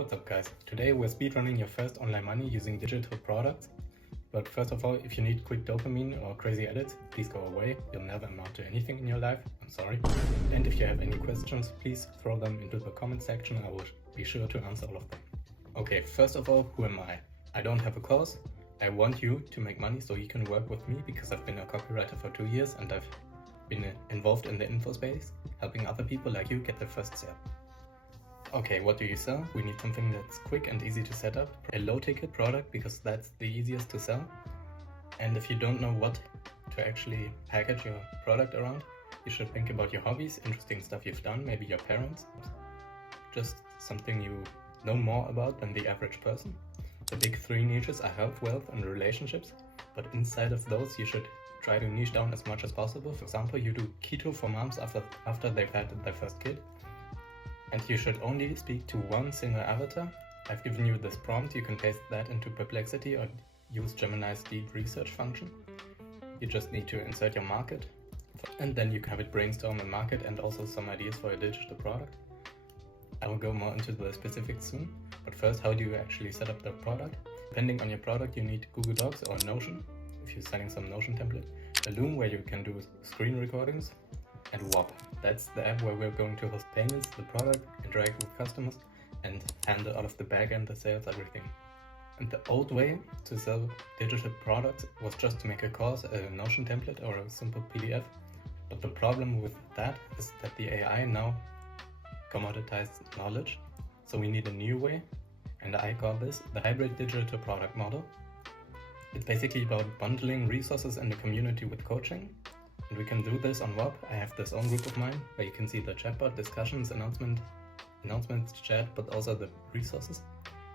What's up guys? Today we're speedrunning your first online money using digital products. But first of all, if you need quick dopamine or crazy edits, please go away. You'll never amount to anything in your life. I'm sorry. And if you have any questions, please throw them into the comment section. I will be sure to answer all of them. Okay, first of all, who am I? I don't have a course. I want you to make money so you can work with me because I've been a copywriter for 2 years and I've been involved in the info space, helping other people like you get their first sale. Okay, what do you sell? We need something that's quick and easy to set up, a low-ticket product because that's the easiest to sell. And if you don't know what to actually package your product around, you should think about your hobbies, interesting stuff you've done, maybe your parents, just something you know more about than the average person. The big three niches are health, wealth, and relationships, but inside of those you should try to niche down as much as possible. For example, you do keto for moms after they've had their first kid. And you should only speak to one single avatar. I've given you this prompt, you can paste that into Perplexity or use Gemini's deep research function. You just need to insert your market and then you can have it brainstorm a market and also some ideas for a digital product. I will go more into the specifics soon, but first, how do you actually set up the product? Depending on your product, you need Google Docs or Notion, if you're selling some Notion template, a Loom where you can do screen recordings, and Whop. That's the app where we're going to host payments, the product, interact with customers, and handle all of the back end, the sales, everything. And the old way to sell digital products was just to make a course, a Notion template, or a simple PDF. But the problem with that is that the AI now commoditized knowledge. So we need a new way, and I call this the hybrid digital product model. It's basically about bundling resources in the community with coaching. And we can do this on Whop. I have this own group of mine where you can see the chatbot, discussions, announcements, chat, but also the resources.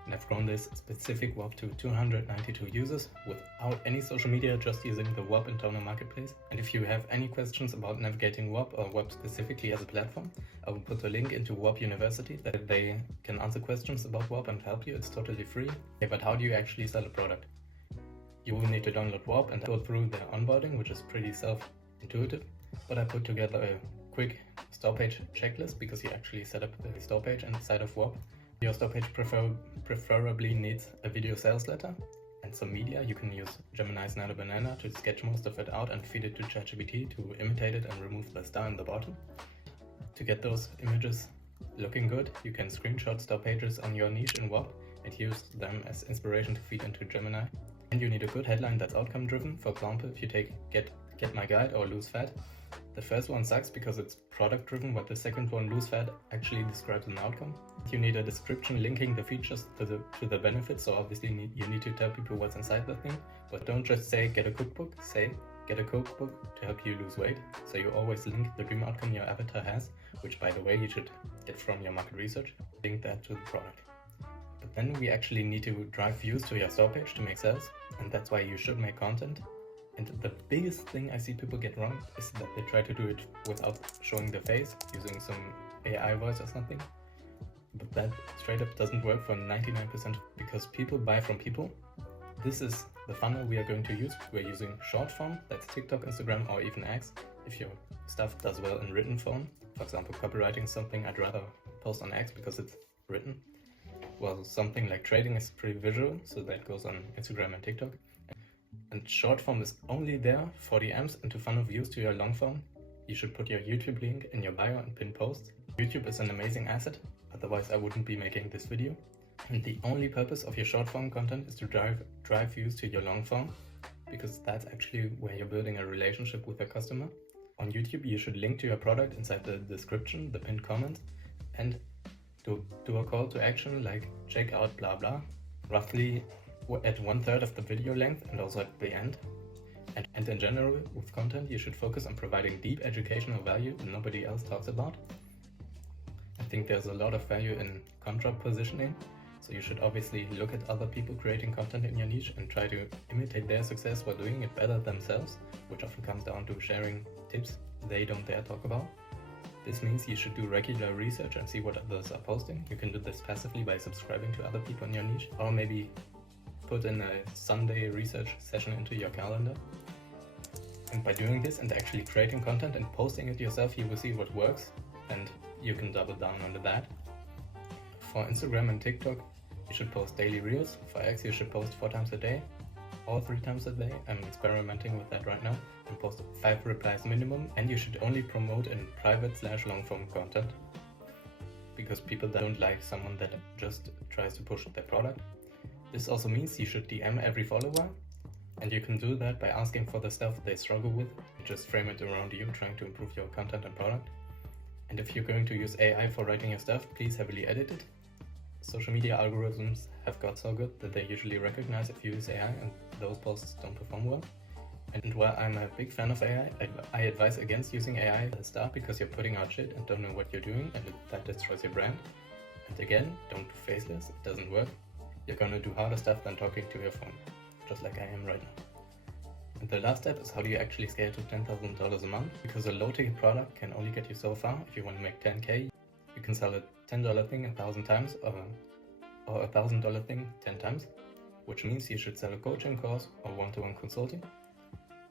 And I've grown this specific Whop to 292 users without any social media, just using the Whop internal marketplace. And if you have any questions about navigating Whop or Whop specifically as a platform, I will put a link into Whop University that they can answer questions about Whop and help you. It's totally free. Okay, but how do you actually sell a product? You will need to download Whop and go through their onboarding, which is pretty self-intuitive. But I put together a quick store page checklist because you actually set up the store page inside of Whop. Your store page preferably needs a video sales letter and some media. You can use Gemini's Nano Banana to sketch most of it out and feed it to ChatGPT to imitate it and remove the star in the bottom. To get those images looking good, you can screenshot store pages on your niche in Whop and use them as inspiration to feed into Gemini. And you need a good headline that's outcome driven. For example, if you take Get My Guide or Lose Fat, the first one sucks because it's product driven, but the second one, Lose Fat, actually describes an outcome. You need a description linking the features to the benefits, so obviously you need to tell people what's inside the thing, but don't just say get a cookbook, say get a cookbook to help you lose weight. So you always link the dream outcome your avatar has, which by the way you should get from your market research, link that to the product. But then we actually need to drive views to your store page to make sales, and that's why you should make content. And the biggest thing I see people get wrong is that they try to do it without showing their face, using some AI voice or something. But that straight up doesn't work for 99% because people buy from people. This is the funnel we are going to use. We're using short form, that's TikTok, Instagram, or even X. If your stuff does well in written form, for example, copywriting something, I'd rather post on X because it's written. Well, something like trading is pretty visual, so that goes on Instagram and TikTok. And short form is only there for DMs and to funnel views to your long form. You should put your YouTube link in your bio and pin posts. YouTube is an amazing asset, otherwise I wouldn't be making this video. And the only purpose of your short form content is to drive views to your long form, because that's actually where you're building a relationship with your customer. On YouTube, you should link to your product inside the description, the pinned comments, and do a call to action like check out blah blah, roughly at 1/3 of the video length and also at the end. And in general, with content, you should focus on providing deep educational value that nobody else talks about. I think there's a lot of value in contra positioning, so you should obviously look at other people creating content in your niche and try to imitate their success while doing it better themselves, which often comes down to sharing tips they don't dare talk about. This means you should do regular research and see what others are posting. You can do this passively by subscribing to other people in your niche, or maybe put in a Sunday research session into your calendar. And by doing this and actually creating content and posting it yourself, you will see what works and you can double down on that. For Instagram and TikTok, you should post daily reels. For X, you should post 4 times a day or 3 times a day. I'm experimenting with that right now. And post 5 replies minimum, and you should only promote in private/long form content, because people don't like someone that just tries to push their product. This also means you should DM every follower, and you can do that by asking for the stuff they struggle with. Just frame it around you trying to improve your content and product. And if you're going to use AI for writing your stuff, please heavily edit it. Social media algorithms have got so good that they usually recognize if you use AI and those posts don't perform well. And while I'm a big fan of AI, I advise against using AI at the start, because you're putting out shit and don't know what you're doing, and that destroys your brand. And again, don't do faceless, it doesn't work. You're gonna do harder stuff than talking to your phone, just like I am right now. And the last step is, how do you actually scale to $10,000 a month? Because a low-ticket product can only get you so far. If you want to make 10K, you can sell a $10 thing 1,000 times, or a $1,000 thing 10 times, which means you should sell a coaching course or one-to-one consulting.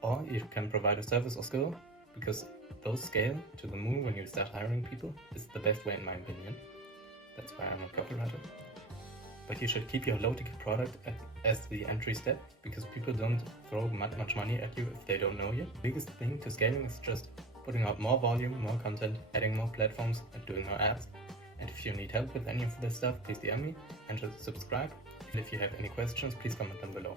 Or you can provide a service or skill, because those scale to the moon when you start hiring people. It's the best way in my opinion. That's why I'm a copywriter. But you should keep your low-ticket product as the entry step, because people don't throw much money at you if they don't know you. The biggest thing to scaling is just putting out more volume, more content, adding more platforms, and doing more ads. And if you need help with any of this stuff, please DM me and just subscribe. And if you have any questions, please comment them below.